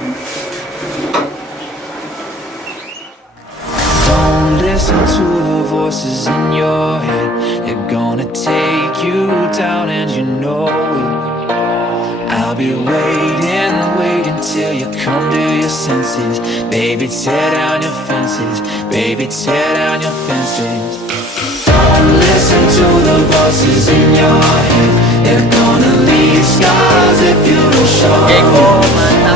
Don't listen to the voices in your head. They're gonna take you down and you know it. I'll be waiting till you come to your senses. Baby, tear down your fences. Baby, tear down your fences. Don't listen to the voices in your head. They're gonna leave scars if you don't show Gecko, mantap.